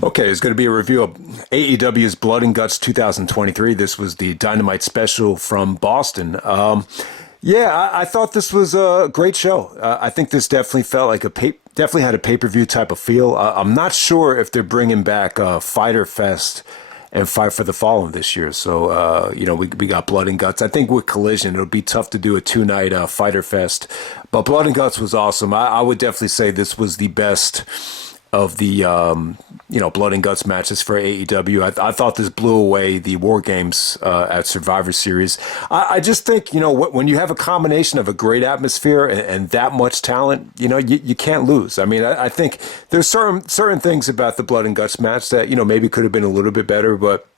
Okay, it's going to be a review of AEW's Blood and Guts 2023. This was the Dynamite special from Boston. I thought this was a great show. I think this definitely felt like definitely had a pay-per-view type of feel. I'm not sure if they're bringing back Fighter Fest and Fight for the Fallen this year. So, we got Blood and Guts. I think with Collision, it'll be tough to do a two-night Fighter Fest. But Blood and Guts was awesome. I would definitely say this was the best of the Blood and Guts matches for AEW. I thought this blew away the War Games at Survivor Series. I just think, when you have a combination of a great atmosphere and that much talent, you can't lose. I mean, I think there's certain things about the Blood and Guts match that, maybe could have been a little bit better, but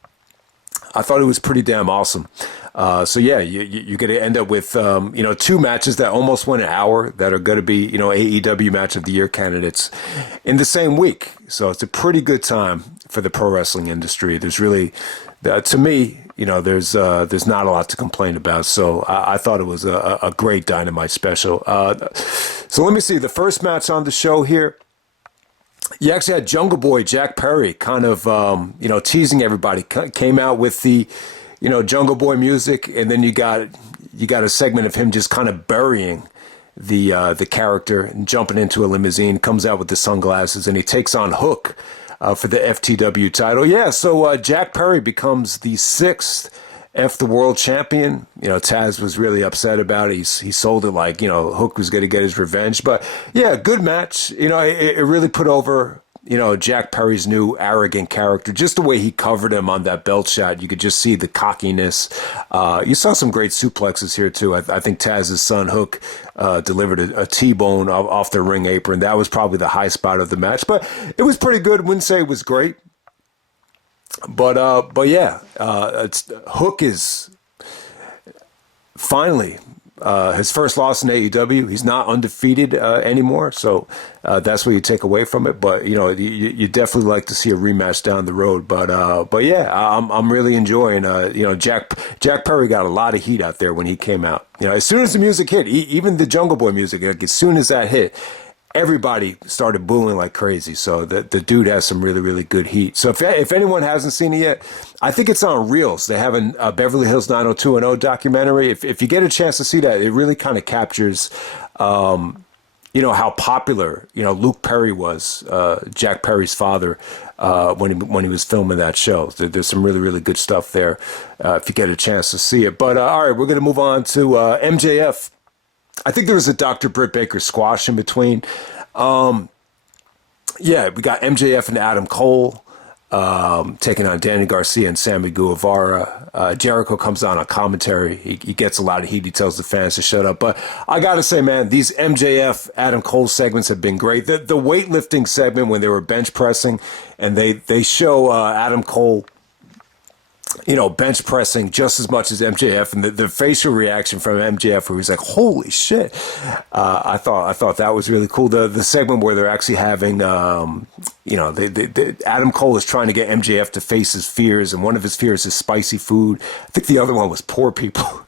I thought it was pretty damn awesome. You're going to end up with, two matches that almost went an hour that are going to be, AEW Match of the Year candidates in the same week. So it's a pretty good time for the pro wrestling industry. There's really, to me, there's not a lot to complain about. So I thought it was a great Dynamite special. So let me see. The first match on the show here, you actually had Jungle Boy Jack Perry kind of, teasing everybody. Came out with the, Jungle Boy music, and then you got a segment of him just kind of burying the character and jumping into a limousine. Comes out with the sunglasses, and he takes on Hook for the FTW title. Yeah, so Jack Perry becomes the sixth the world champion. Taz was really upset about it. He sold it like, Hook was going to get his revenge. But yeah, good match. It really put over, Jack Perry's new arrogant character. Just the way he covered him on that belt shot. You could just see the cockiness. You saw some great suplexes here too. I think Taz's son Hook delivered a T-bone off the ring apron. That was probably the high spot of the match. But it was pretty good. Wouldn't say it was great. But Hook is finally his first loss in AEW. He's not undefeated anymore, so that's what you take away from it. But you definitely like to see a rematch down the road. But I'm really enjoying. Jack Perry got a lot of heat out there when he came out. As soon as the music hit, even the Jungle Boy music, like as soon as that hit, everybody started booing like crazy. So the dude has some really, really good heat. So if anyone hasn't seen it yet, I think it's on Reels. They have a Beverly Hills 90210 documentary. If you get a chance to see that, it really kind of captures, how popular, Luke Perry was, Jack Perry's father, when he was filming that show. There's some really, really good stuff there if you get a chance to see it. But all right, we're going to move on to MJF. I think there was a Dr. Britt Baker squash in between. We got MJF and Adam Cole taking on Danny Garcia and Sammy Guevara. Jericho comes on commentary. He gets a lot of heat. He tells the fans to shut up. But I got to say, man, these MJF, Adam Cole segments have been great. The weightlifting segment when they were bench pressing and they show Adam Cole bench pressing just as much as MJF, and the facial reaction from MJF where he's like, holy shit. I thought that was really cool. The segment where they're actually having, Adam Cole is trying to get MJF to face his fears, and one of his fears is spicy food. I think the other one was poor people.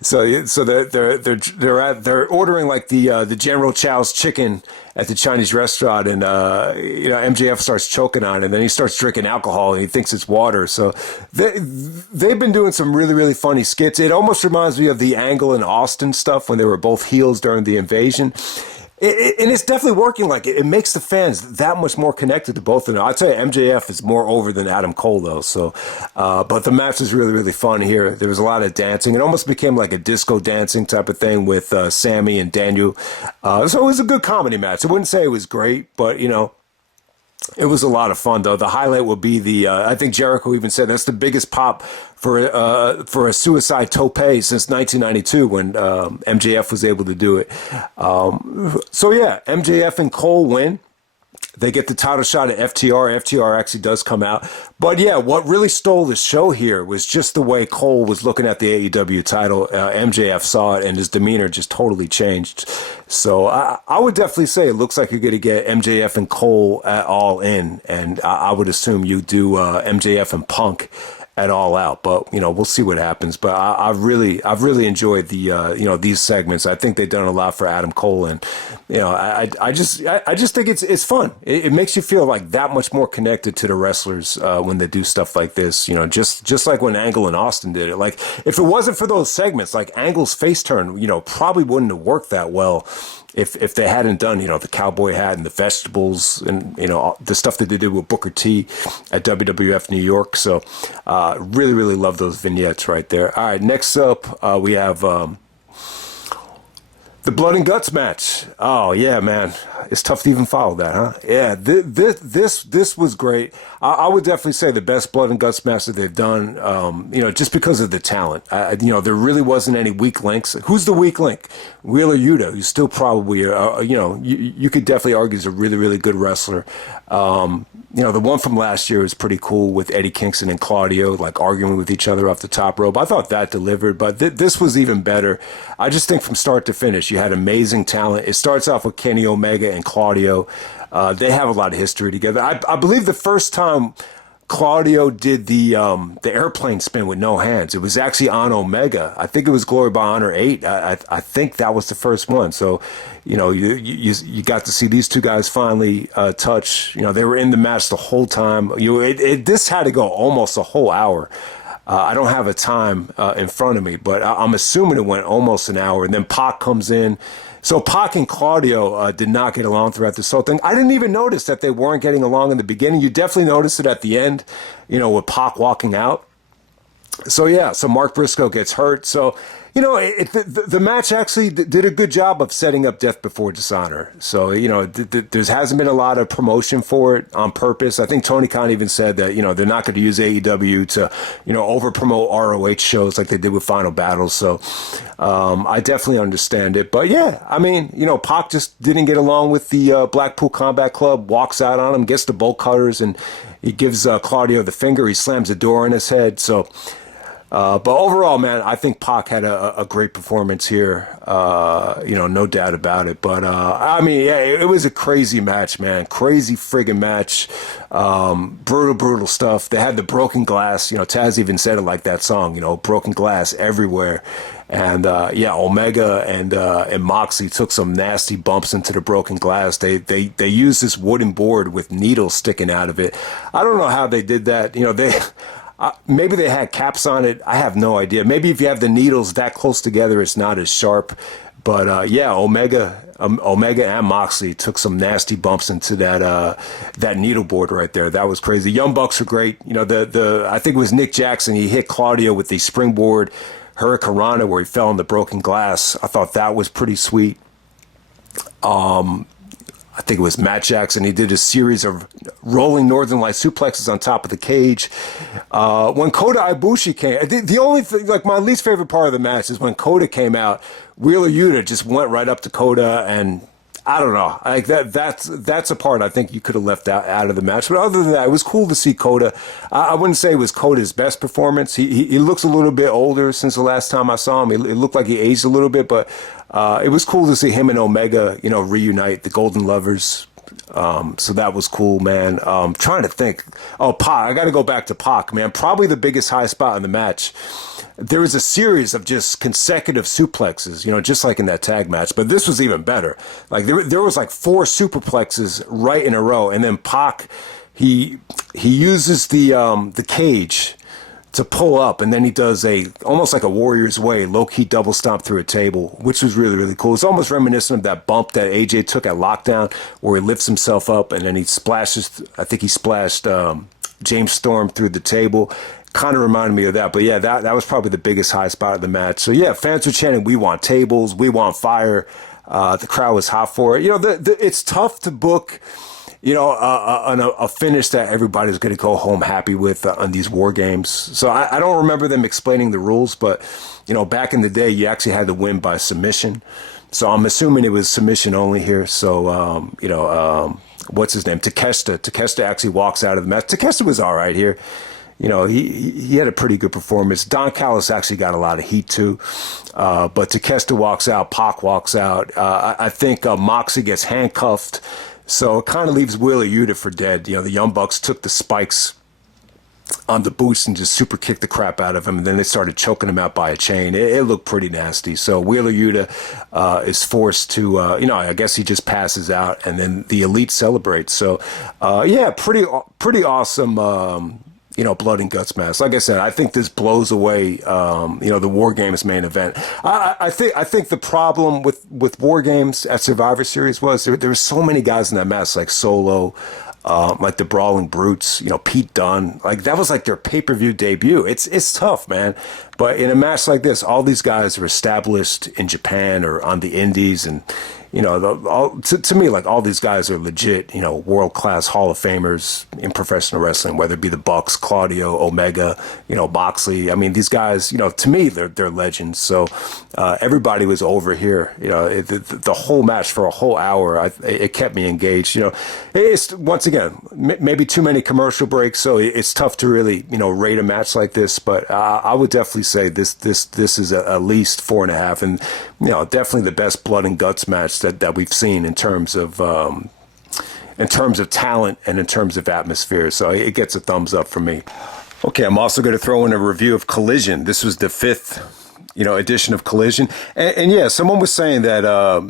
so they're ordering like the General Chow's chicken at the Chinese restaurant, and MJF starts choking on it, and then he starts drinking alcohol, and he thinks it's water. So they've been doing some really, really funny skits. It almost reminds me of the Angle and Austin stuff when they were both heels during the invasion. And it's definitely working. Like it makes the fans that much more connected to both of them. I'd say MJF is more over than Adam Cole though. So, but the match was really, really fun here. There was a lot of dancing. It almost became like a disco dancing type of thing with Sammy and Daniel. So it was a good comedy match. I wouldn't say it was great, but it was a lot of fun, though. The highlight will be I think Jericho even said that's the biggest pop for a suicide tope since 1992 when MJF was able to do it. MJF and Cole win. They get the title shot at FTR. FTR actually does come out. But yeah, what really stole the show here was just the way Cole was looking at the AEW title. MJF saw it and his demeanor just totally changed. So I would definitely say it looks like you're going to get MJF and Cole all in. And I would assume you do MJF and Punk at All Out. But we'll see what happens. But I've really enjoyed the these segments. I think they've done a lot for Adam Cole, and I just think it's fun. It makes you feel like that much more connected to the wrestlers when they do stuff like this. Just like when Angle and Austin did it. Like if it wasn't for those segments, like Angle's face turn, probably wouldn't have worked that well. If they hadn't done, the cowboy hat and the vegetables and, the stuff that they did with Booker T at WWF New York. So really, really love those vignettes right there. All right, next up, we have the Blood and Guts match. Oh, yeah, man. It's tough to even follow that, huh? Yeah, this was great. I would definitely say the best Blood and Guts match that they've done, just because of the talent. There really wasn't any weak links. Who's the weak link? Wheeler Yuta, who's still probably, you could definitely argue is a really, really good wrestler. The one from last year was pretty cool with Eddie Kingston and Claudio, like arguing with each other off the top rope. I thought that delivered, but this was even better. I just think from start to finish, you had amazing talent. It starts off with Kenny Omega and Claudio. They have a lot of history together. I believe the first time Claudio did the airplane spin with no hands, it was actually on Omega. I think it was Glory by Honor 8. I think that was the first one. So, you got to see these two guys finally touch. They were in the match the whole time. This had to go almost a whole hour. I don't have a time in front of me, but I'm assuming it went almost an hour. And then Pac comes in. So Pac and Claudio did not get along throughout this whole thing. I didn't even notice that they weren't getting along in the beginning. You definitely noticed it at the end, with Pac walking out. So, yeah, so Mark Briscoe gets hurt. So, the match actually did a good job of setting up Death Before Dishonor. So, there hasn't been a lot of promotion for it on purpose. I think Tony Khan even said that, they're not going to use AEW to, over-promote ROH shows like they did with Final Battles. So, I definitely understand it. But, yeah, Pac just didn't get along with the Blackpool Combat Club, walks out on him, gets the bolt cutters, and he gives Claudio the finger. He slams the door in his head. So, but overall, man, I think Pac had a great performance here. No doubt about it. But, yeah, it was a crazy match, man. Crazy friggin' match. Brutal stuff. They had the broken glass. Taz even said it like that song, broken glass everywhere. And, Omega and Moxley took some nasty bumps into the broken glass. They used this wooden board with needles sticking out of it. I don't know how they did that. Maybe they had caps on it. I have no idea. Maybe if you have the needles that close together, it's not as sharp. But Omega and Moxley took some nasty bumps into that needle board right there. That was crazy. Young Bucks were great. I think it was Nick Jackson. He hit Claudio with the springboard Hurricanrana where he fell on the broken glass. I thought that was pretty sweet. I think it was Matt Jackson. He did a series of rolling Northern Light suplexes on top of the cage. When Kota Ibushi came, the only thing, like my least favorite part of the match is when Kota came out, Wheeler Yuta just went right up to Kota, and I don't know. Like that's a part I think you could have left out of the match. But other than that, it was cool to see Kota. I wouldn't say it was Kota's best performance. He looks a little bit older since the last time I saw him. It looked like he aged a little bit, but it was cool to see him and Omega, reunite, the Golden Lovers. So that was cool, man. Trying to think. Oh, Pac. I got to go back to Pac, man. Probably the biggest high spot in the match. There was a series of just consecutive suplexes, just like in that tag match. But this was even better. Like there was like 4 superplexes right in a row, and then Pac, he uses the cage to pull up, and then he does almost like a Warrior's Way low-key double stomp through a table, which was really, really cool. It's almost reminiscent of that bump that AJ took at Lockdown, where he lifts himself up and then he splashes. I think he splashed James Storm through the table. Kind of reminded me of that. But yeah, that was probably the biggest high spot of the match. So yeah, fans were chanting, "We want tables, we want fire." The crowd was hot for it. It's tough to book a finish that everybody's going to go home happy with on these war games. So I don't remember them explaining the rules, but, back in the day, you actually had to win by submission. So I'm assuming it was submission only here. So, what's his name? Takeshita. Takeshita actually walks out of the match. Takeshita was all right here. He had a pretty good performance. Don Callis actually got a lot of heat too. But Takeshita walks out. Pac walks out. I think Moxley gets handcuffed. So it kind of leaves Wheeler Yuta for dead. The Young Bucks took the spikes on the boots and just super kicked the crap out of him. And then they started choking him out by a chain. It looked pretty nasty. So Wheeler Yuta is forced to, I guess he just passes out, and then the Elite celebrates. So, pretty awesome, blood and guts match. Like I said, I think this blows away, the War Games main event. I think the problem with War Games at Survivor Series was there were so many guys in that match, like Solo, like the Brawling Brutes, Pete Dunne. Like that was like their pay-per-view debut. It's tough, man. But in a match like this, all these guys are established in Japan or on the Indies, and to me, like all these guys are legit, world-class Hall of Famers in professional wrestling, whether it be the Bucks, Claudio, Omega, Moxley. I mean, these guys, to me, they're legends. So everybody was over here. The whole match for a whole hour, it kept me engaged. It's, once again, maybe too many commercial breaks, so it's tough to really, rate a match like this. But I would definitely say this is at least 4.5, and definitely the best blood and guts match that we've seen in terms of talent and in terms of atmosphere. So it gets a thumbs up from me. Okay, I'm also going to throw in a review of Collision. This was the 5th edition of Collision. And yeah, someone was saying that,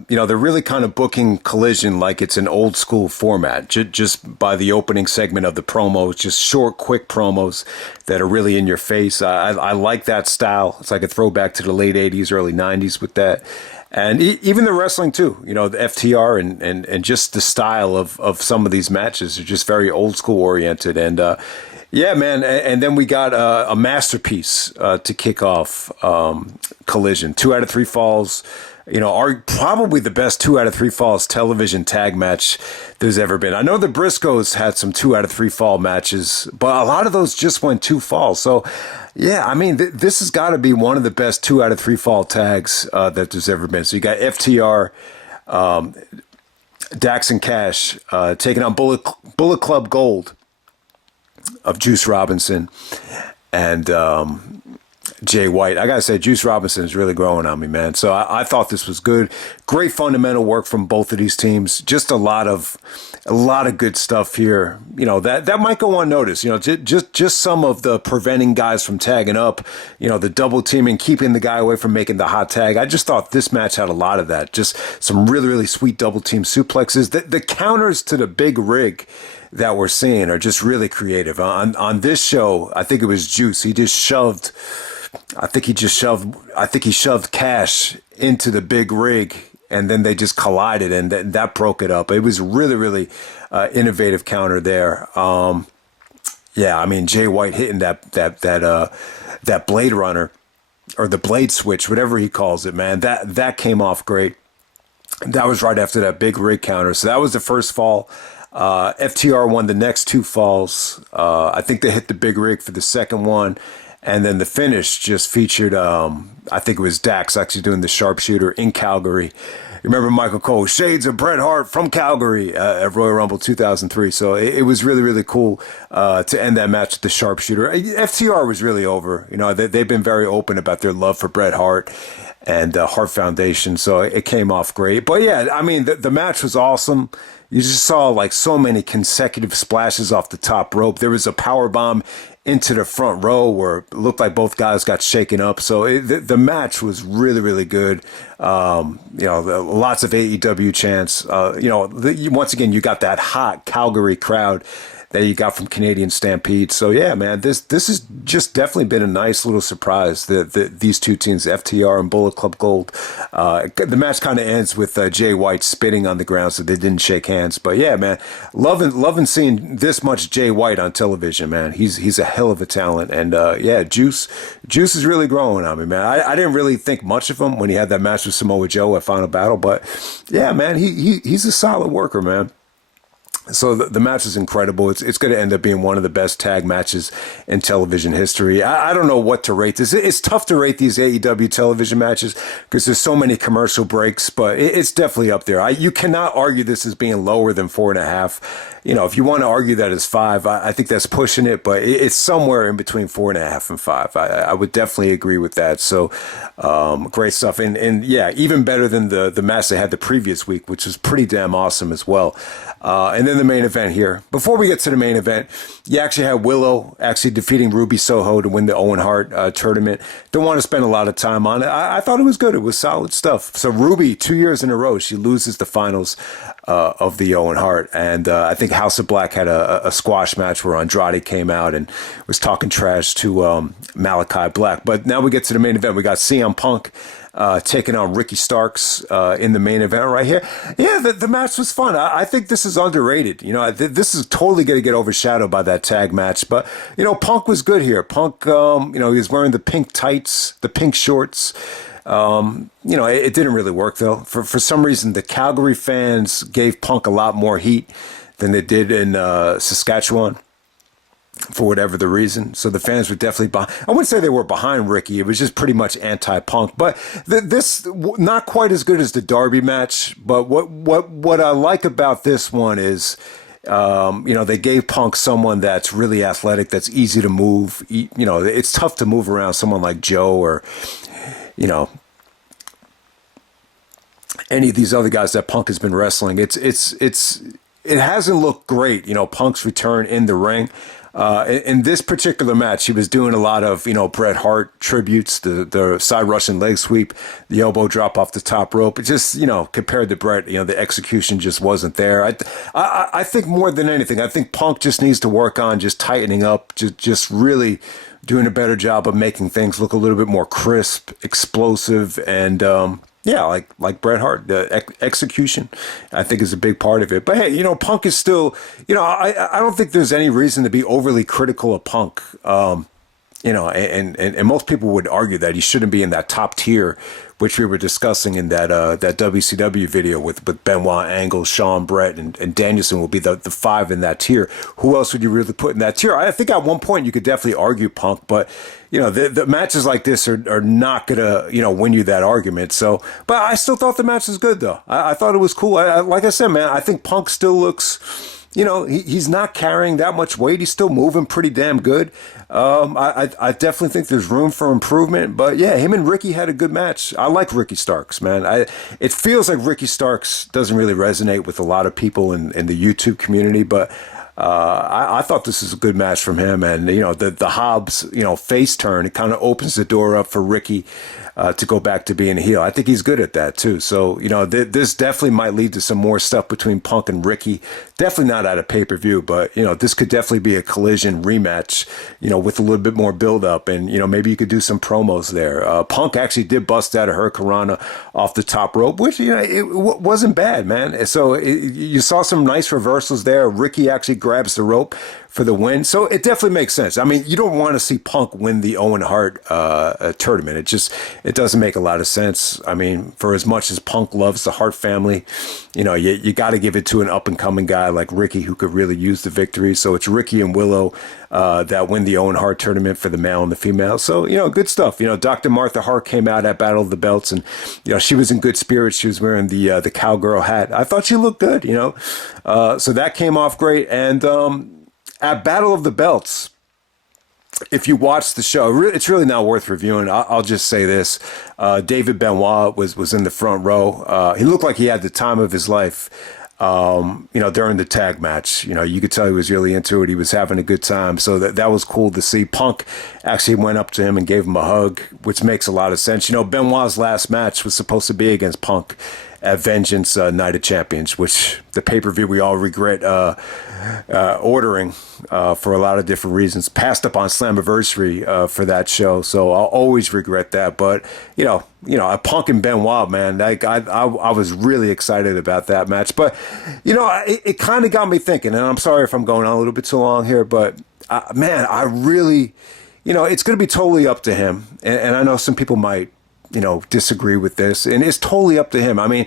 they're really kind of booking Collision like it's an old school format, just by the opening segment of the promos, just short, quick promos that are really in your face. I like that style. It's like a throwback to the late 80s, early 90s with that. And even the wrestling too, the FTR and just the style of some of these matches are just very old school oriented. And, yeah, man. And then we got a masterpiece to kick off Collision. 2 out of 3 falls, are probably the best 2 out of 3 falls television tag match there's ever been. I know the Briscoes had some 2 out of 3 fall matches, but a lot of those just went 2 falls. So, yeah, I mean, this has got to be one of the best 2 out of 3 fall tags that there's ever been. So you got FTR, Dax and Cash taking on Bullet Club Gold of Juice Robinson and Jay White. I gotta say, Juice Robinson is really growing on me, man. So I thought this was good. Great fundamental work from both of these teams. Just a lot of good stuff here. That might go unnoticed. Just some of the preventing guys from tagging up. The double teaming, keeping the guy away from making the hot tag. I just thought this match had a lot of that. Just some really, really sweet double team suplexes. The counters to the big rig that we're seeing are just really creative. On this show, I think it was Juice. He shoved Cash into the big rig, and then they just collided, and that broke it up. It was really, really innovative counter there. Yeah, I mean, Jay White hitting that Blade Runner or the Blade Switch, whatever he calls it, man. That came off great. That was right after that big rig counter. So that was the first fall. FTR won the next 2 falls. I think they hit the big rig for the second one. And then the finish just featured, I think it was Dax actually doing the sharpshooter in Calgary. Remember Michael Cole, Shades of Bret Hart from Calgary at Royal Rumble 2003. So it was really, really cool to end that match with the sharpshooter. FTR was really over. They've been very open about their love for Bret Hart and Hart Foundation. So it came off great. But yeah, I mean, the match was awesome. You just saw like so many consecutive splashes off the top rope. There was a power bomb into the front row where it looked like both guys got shaken up. So the match was really, really good. Lots of AEW chants. Once again, you got that hot Calgary crowd that you got from Canadian Stampede. So yeah, man, this has just definitely been a nice little surprise. These two teams, FTR and Bullet Club Gold. The match kind of ends with Jay White spitting on the ground, so they didn't shake hands. But yeah, man, loving seeing this much Jay White on television, man. He's a hell of a talent, and yeah, Juice is really growing on me, man. I didn't really think much of him when he had that match with Samoa Joe at Final Battle, but yeah, man, he's a solid worker, man. So the match is incredible. It's going to end up being one of the best tag matches in television history. I don't know what to rate this. It's tough to rate these AEW television matches because there's so many commercial breaks, but it's definitely up there. You cannot argue this as being lower than 4.5. If you want to argue that as 5, I think that's pushing it, but it's somewhere in between 4.5 and 5. I would definitely agree with that. So great stuff. And yeah, even better than the match they had the previous week, which was pretty damn awesome as well. And then the main event here. Before we get to the main event, you actually had Willow actually defeating Ruby Soho to win the Owen Hart tournament. Don't want to spend a lot of time on it. I thought it was good. It was solid stuff. So Ruby, 2 years in a row, she loses the finals of the Owen Hart. And I think House of Black had a squash match where Andrade came out and was talking trash to Malachi Black. But now we get to the main event. We got CM Punk taking on Ricky Starks in the main event right here. Yeah, the match was fun. I think this is underrated. You know, this is totally going to get overshadowed by that tag match. But, you know, Punk was good here. Punk, you know, he was wearing the pink tights, the pink shorts. You know, it didn't really work, though. For some reason, the Calgary fans gave Punk a lot more heat than they did in Saskatchewan, for whatever the reason. So the fans were definitely behind. I wouldn't say they were behind Ricky. It was just pretty much anti-Punk. But this, not quite as good as the Darby match. But what I like about this one is, you know, they gave Punk someone that's really athletic, that's easy to move. You know, it's tough to move around someone like Joe or, you know, any of these other guys that Punk has been wrestling. It hasn't looked great, you know, Punk's return in the ring. In this particular match, he was doing a lot of, you know, Bret Hart tributes, the side Russian leg sweep, the elbow drop off the top rope. It just, you know, compared to Bret, you know, the execution just wasn't there. I think more than anything, I think Punk just needs to work on just tightening up, just really doing a better job of making things look a little bit more crisp, explosive, and yeah, like Bret Hart, the execution, I think, is a big part of it. But hey, you know, Punk is still, you know, I don't think there's any reason to be overly critical of Punk. You know, and most people would argue that he shouldn't be in that top tier, which we were discussing in that WCW video with Benoit, Angle, Shawn, Brett, and Danielson will be the five in that tier. Who else would you really put in that tier? I think at one point you could definitely argue Punk, but you know, the matches like this are not gonna, you know, win you that argument. So, but I still thought the match was good though. I thought it was cool. Like I said, man, I think Punk still looks, you know, he's not carrying that much weight. He's still moving pretty damn good. I definitely think there's room for improvement. But yeah, him and Ricky had a good match. I like Ricky Starks, man. It feels like Ricky Starks doesn't really resonate with a lot of people in the YouTube community, but I thought this was a good match from him. And, you know, the Hobbs, you know, face turn, it kind of opens the door up for Ricky to go back to being a heel. I think he's good at that, too. So, you know, this definitely might lead to some more stuff between Punk and Ricky. Definitely not at a pay-per-view, but, you know, this could definitely be a collision rematch, you know, with a little bit more build-up. And, you know, maybe you could do some promos there. Punk actually did bust out a Hurricanrana off the top rope, which, you know, it wasn't bad, man. So you saw some nice reversals there. Ricky actually grabs the rope for the win. So it definitely makes sense. I mean, you don't want to see Punk win the Owen Hart tournament. It doesn't make a lot of sense. I mean, for as much as Punk loves the Hart family, you know, you got to give it to an up-and-coming guy like Ricky who could really use the victory. So it's Ricky and Willow that win the Owen Hart tournament for the male and the female. So, you know, good stuff. You know, Dr. Martha Hart came out at Battle of the Belts and, you know, she was in good spirits. She was wearing the cowgirl hat. I thought she looked good, you know. So that came off great. And at Battle of the Belts, if you watch the show, it's really not worth reviewing. I'll just say this. David Benoit was in the front row. He looked like he had the time of his life, you know, during the tag match. You know, you could tell he was really into it. He was having a good time. So that was cool to see. Punk actually went up to him and gave him a hug, which makes a lot of sense. You know, Benoit's last match was supposed to be against Punk at Vengeance Night of Champions, which the pay-per-view we all regret ordering for a lot of different reasons. Passed up on Slammiversary for that show, so I'll always regret that. But you know, a Punk and Benoit, man, like I was really excited about that match. But you know, it kind of got me thinking, and I'm sorry if I'm going on a little bit too long here, but man, I really, you know, it's going to be totally up to him, and I know some people might, you know, disagree with this, and it's totally up to him. I mean,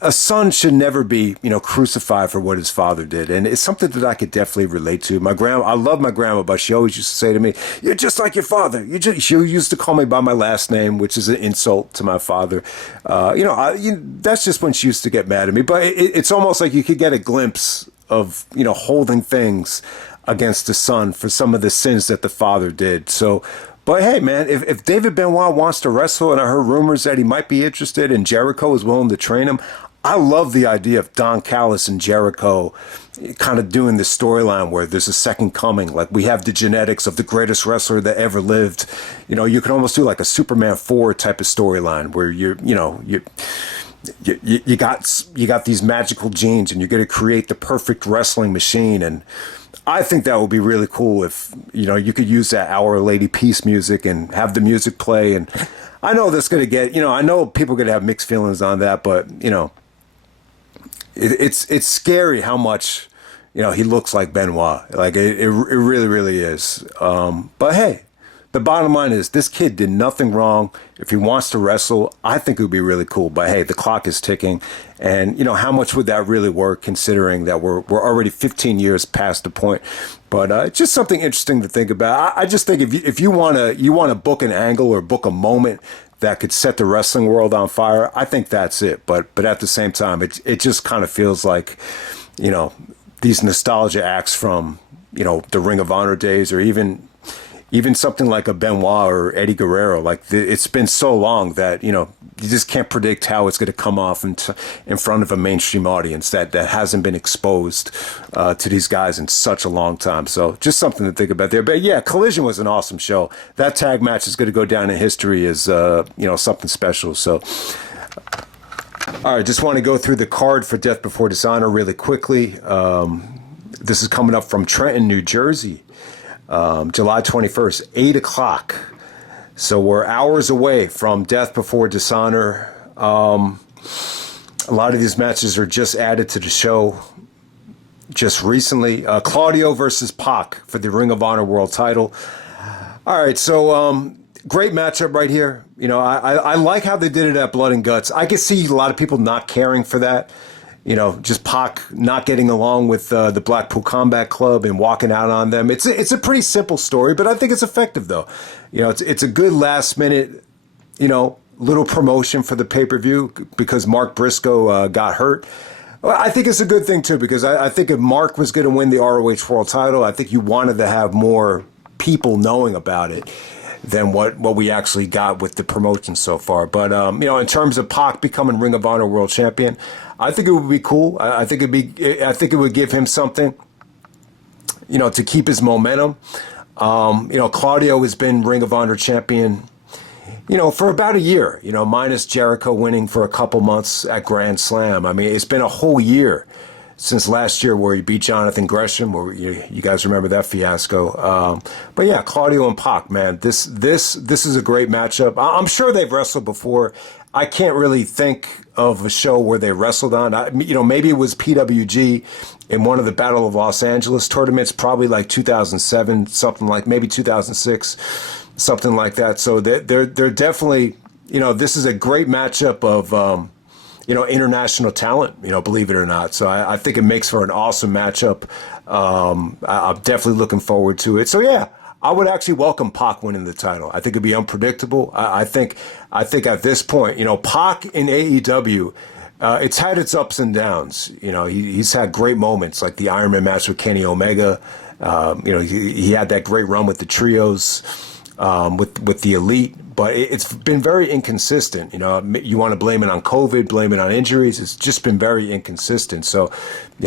a son should never be, you know, crucified for what his father did, and it's something that I could definitely relate to. I love my grandma, but she always used to say to me, "You're just like your father." She used to call me by my last name, which is an insult to my father. You know, that's just when she used to get mad at me. But it's almost like you could get a glimpse of, you know, holding things against the son for some of the sins that the father did. So. But hey, man, if David Benoit wants to wrestle, and I heard rumors that he might be interested and Jericho is willing to train him, I love the idea of Don Callis and Jericho kind of doing this storyline where there's a second coming. Like, we have the genetics of the greatest wrestler that ever lived. You know, you can almost do like a Superman 4 type of storyline where you got these magical genes and you're going to create the perfect wrestling machine. And I think that would be really cool if, you could use that Our Lady Peace music and have the music play. And I know that's going to get, I know people are going to have mixed feelings on that, but, it's scary how much, he looks like Benoit. Like, it really, really is. But hey, the bottom line is this kid did nothing wrong. If he wants to wrestle, I think it would be really cool. But hey, the clock is ticking. And, how much would that really work considering that we're already 15 years past the point? But it's just something interesting to think about. I just think if you want to book an angle or book a moment that could set the wrestling world on fire, I think that's it. But at the same time, it just kind of feels like, these nostalgia acts from, the Ring of Honor days, or even something like a Benoit or Eddie Guerrero. Like, it's been so long that, you just can't predict how it's going to come off in front of a mainstream audience that hasn't been exposed to these guys in such a long time. So just something to think about there. But yeah, Collision was an awesome show. That tag match is going to go down in history as, something special. So, all right, just want to go through the card for Death Before Dishonor really quickly. This is coming up from Trenton, New Jersey. July 21st, 8 o'clock. So we're hours away from Death Before Dishonor. A lot of these matches are just added to the show just recently. Claudio versus Pac for the Ring of Honor World Title. All right, so great matchup right here. I like how they did it at Blood and Guts. I can see a lot of people not caring for that. Just Pac not getting along with the Blackpool Combat Club and walking out on them. It's a pretty simple story, but I think it's effective, though. It's a good last minute, little promotion for the pay-per-view because Mark Briscoe got hurt. Well, I think it's a good thing, too, because I think if Mark was going to win the ROH World Title, I think you wanted to have more people knowing about it than what we actually got with the promotion so far. But, in terms of Pac becoming Ring of Honor World Champion, I think it would be cool. I think it would give him something, to keep his momentum. Claudio has been Ring of Honor champion, for about a year, minus Jericho winning for a couple months at Grand Slam. I mean, it's been a whole year since last year where he beat Jonathan Gresham, where you guys remember that fiasco. But yeah, Claudio and Pac, man, this is a great matchup. I'm sure they've wrestled before. I can't really think of a show where they wrestled on. Maybe it was PWG in one of the Battle of Los Angeles tournaments, probably like 2007, something like maybe 2006, something like that. So they're definitely, this is a great matchup of, international talent, believe it or not. So I think it makes for an awesome matchup. I'm definitely looking forward to it. So yeah, I would actually welcome Pac winning the title. I think it'd be unpredictable. I think at this point, Pac in AEW, it's had its ups and downs. He's had great moments like the Iron Man match with Kenny Omega. He had that great run with the trios, with the Elite. But it's been very inconsistent. You want to blame it on COVID, blame it on injuries. It's just been very inconsistent. So,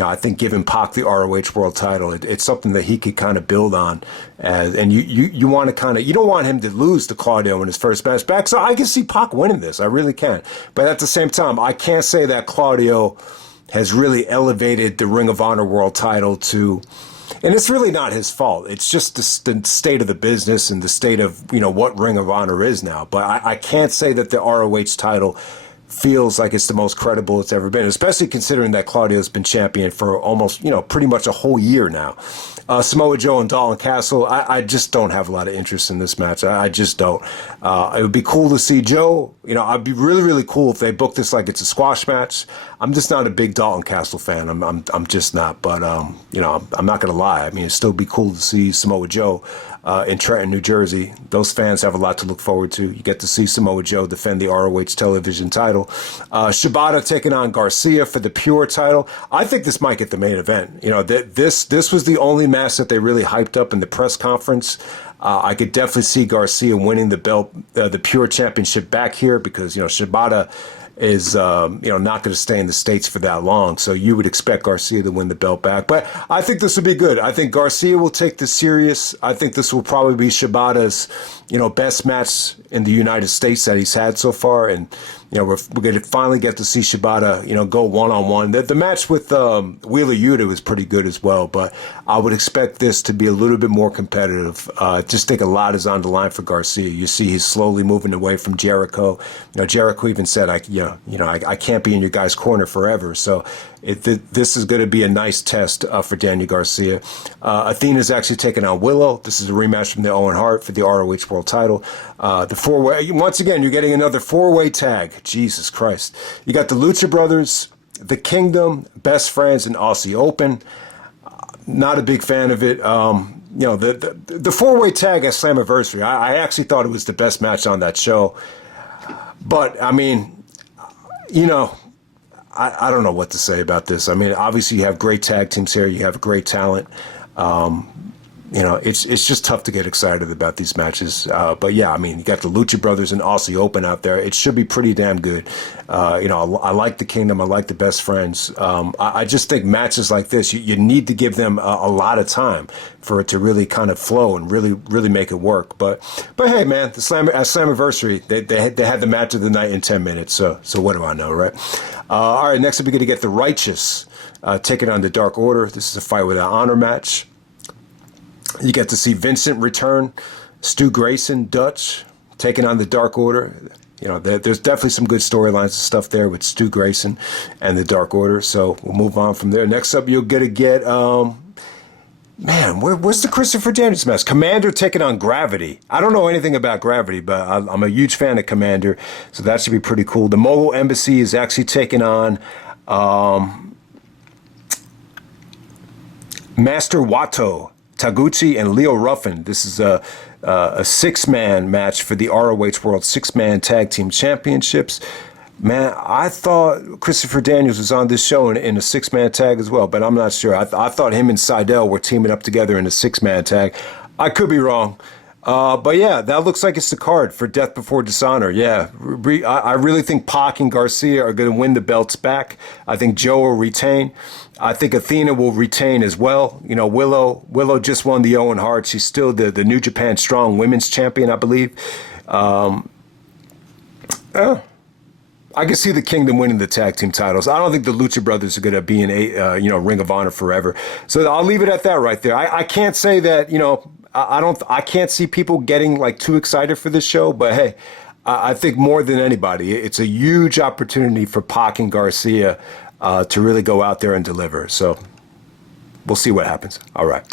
I think giving Pac the ROH World Title, it's something that he could kind of build on. And you want to you don't want him to lose to Claudio in his first match back. So I can see Pac winning this. I really can. But at the same time, I can't say that Claudio has really elevated the Ring of Honor World Title to... And it's really not his fault. It's just the state of the business and the state of, what Ring of Honor is now. But I can't say that the ROH title feels like it's the most credible it's ever been, especially considering that Claudio's been champion for almost, pretty much a whole year now. Samoa Joe and Dalton Castle, I just don't have a lot of interest in this match. I just don't. It would be cool to see Joe. I'd be really, really cool if they booked this like it's a squash match. I'm just not a big Dalton Castle fan. I'm just not. But, I'm not going to lie. I mean, it'd still be cool to see Samoa Joe in Trenton, New Jersey. Those fans have a lot to look forward to. You get to see Samoa Joe defend the ROH television title. Shibata taking on Garcia for the Pure title. I think this might get the main event. This was the only match that they really hyped up in the press conference. I could definitely see Garcia winning the belt, the Pure Championship back here because, Shibata is not going to stay in the States for that long. So you would expect Garcia to win the belt back. But I think this will be good. I think Garcia will take this serious. I think this will probably be Shibata's, best match in the United States that he's had so far. And, we're going to finally get to see Shibata, go one-on-one. The match with Wheeler Yuta was pretty good as well, but I would expect this to be a little bit more competitive. Just think a lot is on the line for Garcia. You see he's slowly moving away from Jericho. Jericho even said, I can't be in your guy's corner forever. So this is going to be a nice test for Daniel Garcia. Athena's actually taking on Willow. This is a rematch from the Owen Hart for the ROH World Title. The four-way, once again, you're getting another four-way tag. Jesus Christ. You got the Lucha Brothers, the Kingdom, Best Friends, and Aussie Open. Not a big fan of it. The four-way tag at Slammiversary, I actually thought it was the best match on that show. But, I mean, I don't know what to say about this. I mean, obviously you have great tag teams here. You have great talent. It's just tough to get excited about these matches. But yeah, I mean, you got the Lucha Brothers and Aussie Open out there. It should be pretty damn good. I like the Kingdom. I like the Best Friends. I just think matches like this, you need to give them a lot of time for it to really kind of flow and really, really make it work. But hey, man, at Slammiversary, they had the match of the night in 10 minutes. So what do I know, right? All right, next up we're going to get the Righteous taking on the Dark Order. This is a fight without honor match. You get to see Vincent return, Stu Grayson, Dutch, taking on the Dark Order. There's definitely some good storylines and stuff there with Stu Grayson and the Dark Order. So we'll move on from there. Next up, you're going to get, where's the Christopher Daniels match? Commander taking on Gravity. I don't know anything about Gravity, but I'm a huge fan of Commander, so that should be pretty cool. The Mogul Embassy is actually taking on Master Wato, Taguchi, and Leo Ruffin. This is a six-man match for the ROH World Six-Man Tag Team Championships. Man, I thought Christopher Daniels was on this show in a six-man tag as well, but I'm not sure. I thought him and Seidel were teaming up together in a six-man tag. I could be wrong. But yeah, that looks like it's the card for Death Before Dishonor. Yeah, I really think Pac and Garcia are going to win the belts back. I think Joe will retain. I think Athena will retain as well. Willow just won the Owen Hart. She's still the New Japan Strong Women's Champion, I believe. I can see the Kingdom winning the tag team titles. I don't think the Lucha Brothers are going to be in a Ring of Honor forever. So I'll leave it at that right there. I can't say that I can't see people getting like too excited for this show, but hey, I think more than anybody, it's a huge opportunity for Pac and Garcia to really go out there and deliver. So we'll see what happens. All right.